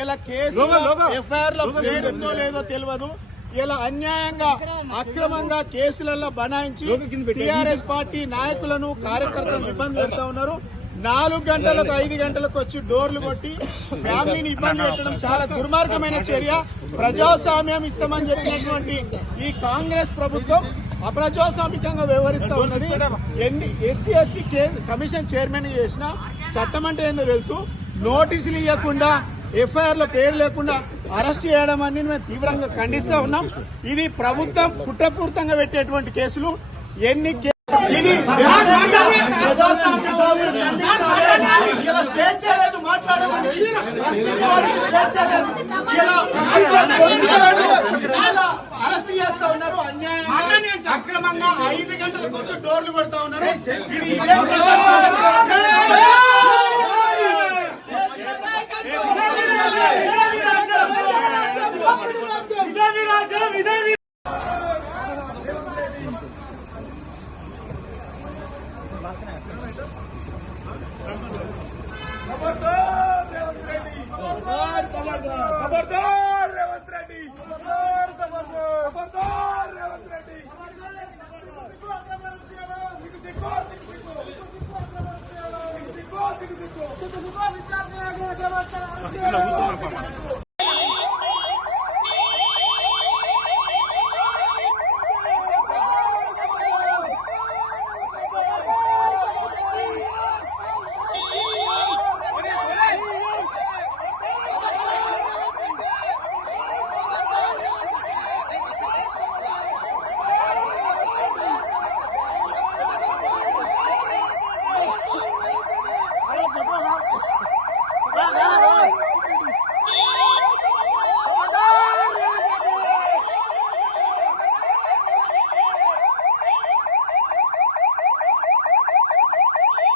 ఇలా కేసు ఎఫ్ఐఆర్లో పేరు ఉందో లేదో తెలియదు ఇలా అన్యాయంగా అక్రమంగా కేసులలో బనాయించి టిఆర్ఎస్ పార్టీ నాయకులను కార్యకర్తలను ఇబ్బంది పెడతా ఉన్నారు. నాలుగు గంటలకు ఐదు గంటలకు వచ్చి డోర్లు కొట్టి ఫ్యామిలీని ఇబ్బంది పెట్టడం చాలా దుర్మార్గమైన చర్య. ప్రజాస్వామ్యం ఇస్తామని చెప్పినటువంటి ఈ కాంగ్రెస్ ప్రభుత్వం అప్రజాస్వామికంగా వ్యవహరిస్తా ఉన్నది. ఎన్ని ఎస్సీ ఎస్టీ కమిషన్ చైర్మన్ చేసిన చట్టం అంటే ఏందో తెలుసు. నోటీసులు ఇవ్వకుండా ఎఫ్ఐఆర్లో పేరు లేకుండా అరెస్ట్ చేయడం అనేది మేము తీవ్రంగా ఖండిస్తూ ఉన్నాం. ఇది ప్రభుత్వం కుట్రపూర్తంగా పెట్టేటువంటి కేసులు. ఎన్ని ఇది అరెస్ట్ చేస్తా ఉన్నారు. అన్యాయంగా అక్రమంగా ఐదు గంటలకు వచ్చి డోర్లు పెడతా ఉన్నారు. ఇది രാജ്യം ഇതേ खबरदार रेवंत रेड्डी खबरदार खबरदार रेवंत रेड्डी विचार